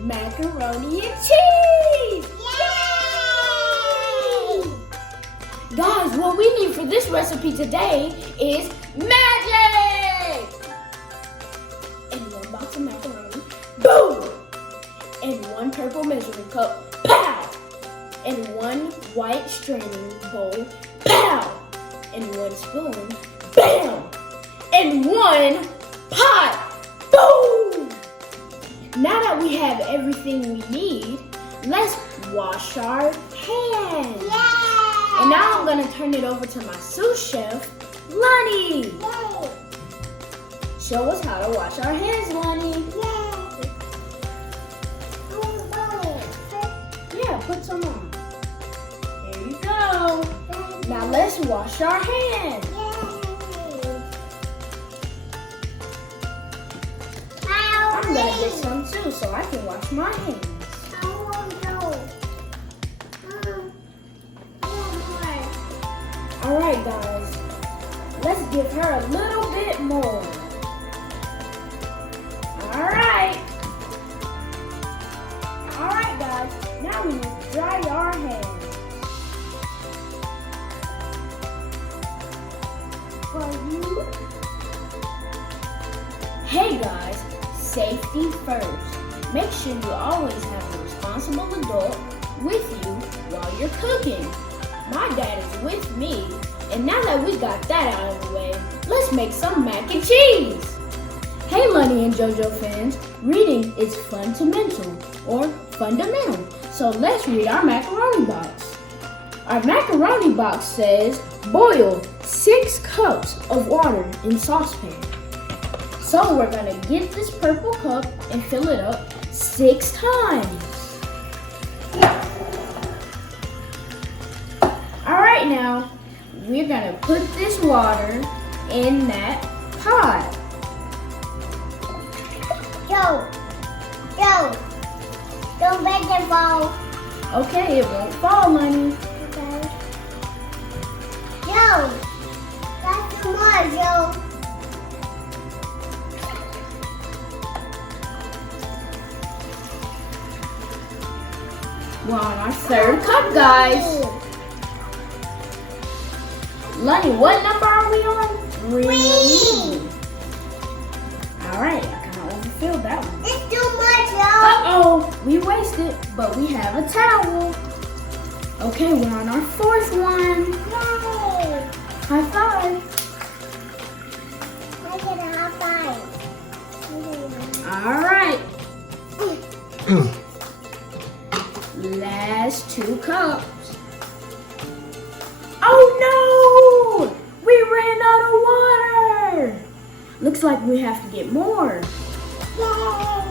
macaroni and cheese! Yay! Guys, what we need for this recipe today is magic! And 1 box of macaroni, boom! And 1 purple measuring cup, pow! And 1 white straining bowl, pow! And 1 spoon, bam! And 1 pot, boom! Now that we have everything we need, let's wash our hands. Yay! And now I'm gonna turn it over to my sous chef, Lonnie. Yay! Show us how to wash our hands, Lonnie. Yeah, put some on. There you go. Now let's wash our hands. I'm gonna get some too so I can wash my hands. Alright guys, let's give her a little bit more. Alright guys, now we need to dry our hands. For you. Hey guys, safety first. Make sure you always have a responsible adult with you while you're cooking. My dad is with me, and now that we got that out of the way, let's make some mac and cheese. Hey Lonnie and JoJo fans, reading is fundamental or fundamental. So let's read our macaroni box. Our macaroni box says boil 6 cups of water in saucepan. So we're gonna get this purple cup and fill it up 6 times. Alright now, we're gonna put this water in that pot. Joe, don't make it fall. Okay, it won't fall, Lonnie. Okay. Joe, that's too much, Joe. We're on our 3rd cup, guys. Lonnie, what number are we on? 3. Alright, I kind of overfilled that one. It's too much, Joe. Uh-oh, we wasted, but we have a towel. Okay, we're on our 4th one. Yay! High five. I get a high five. Alright. Last 2 cups. Oh no! We ran out of water! Looks like we have to get more. Yay!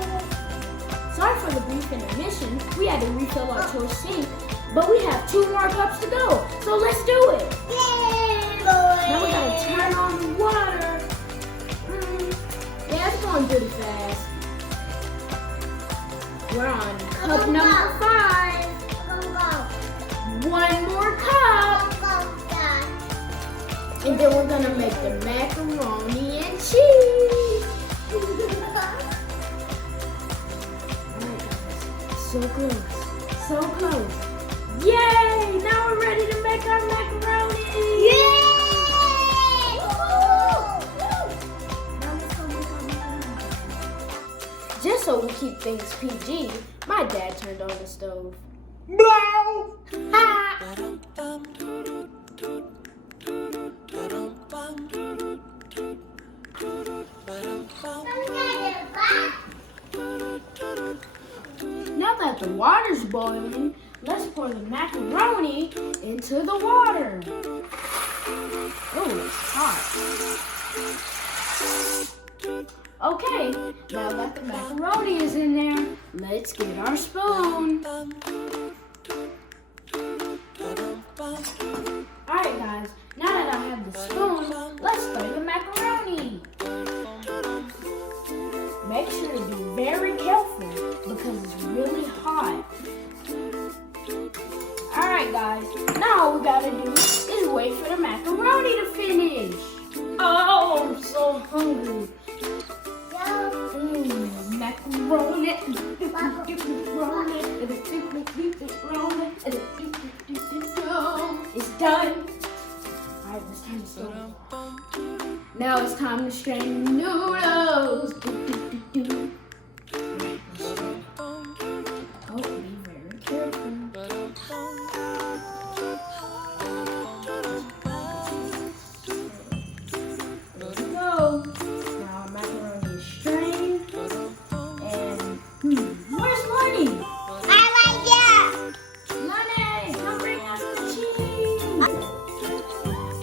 Sorry for the brief intermission. We had to refill our choice sink, but we have 2 more cups to go. So let's do it. Yay, Now we gotta turn on the water. Yeah, it's going pretty fast. We're on cup number 5. 1 more cup. And then we're gonna make the macaroni and cheese. So close, so close. Yay! Now we're ready to make our macaroni. Yay! Just so we keep things PG, my dad turned on the stove. Blow! Ha! Now that the water's boiling, let's pour the macaroni into the water. Oh, it's hot. Okay, now that the macaroni is in there, let's get our spoon. Alright guys, now that I have the spoon, let's throw the macaroni. Make sure to be very careful because it's really hot. Alright guys, now all we gotta do is wait for the macaroni to finish. Oh, I'm so hungry. Macaroni. It's done. Alright, it's time to slow. Now it's time to strain the noodles. Oh, be very careful. There we go. Now our macaroni is strained. And, where's Lonnie? Lonnie, come bring us the cheese.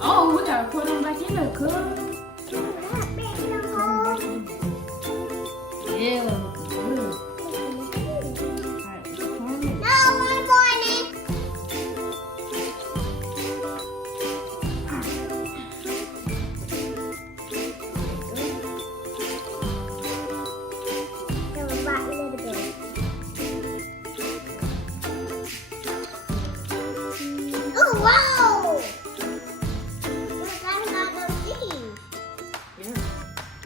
Oh, we gotta put them back in the cook. Yeah, looking good. Alright, let's turn it. Oh, wow! Yeah.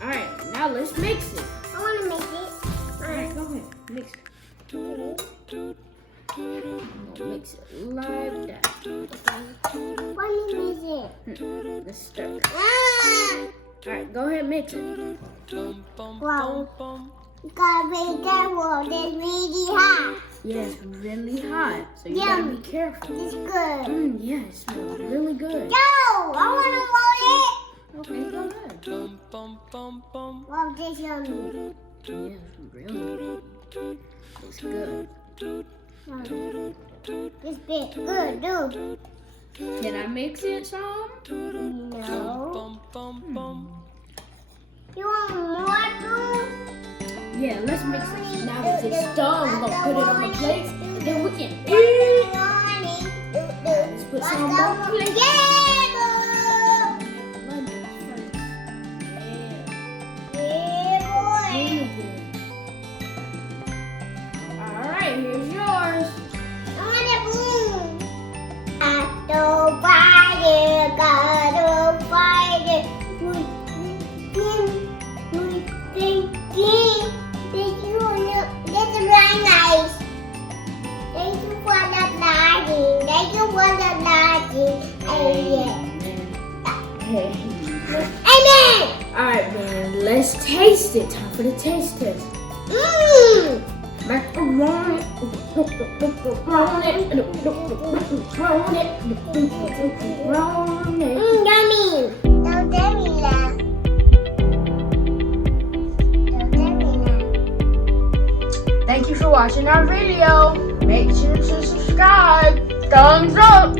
Alright, now let's mix it. I want to make it. Alright, go ahead. Mix it. I'm gonna mix it like that. What is it? Let's stir it. Ah! Alright, go ahead, mix it. Wow. You gotta be careful. It's really hot. Yeah, it's really hot, so you gotta be careful. It's good. Yeah, it smells really good. Go! I want to roll it. Okay, go ahead. Well, this yummy. Yeah, it's really good. It's good. This bit good, dude. Can I mix it some? No. You want more, dude? Yeah, let's mix it. Now that it's done, we're gonna put it on the plates, and then we can eat. Let's put some on the plate. Yeah, boy. Really good. Alright, here's yours. I want a boom. Gotta fight it, gotta fight it. This is very nice. Thank you for the daddy. Thank you for the daddy. Amen. Alright, man, let's taste it. Time for the taste test. Mmm. Macaroni. Yummy. Don't tell me that. Don't tell me that. Thank you for watching our video. Make sure to subscribe. Thumbs up.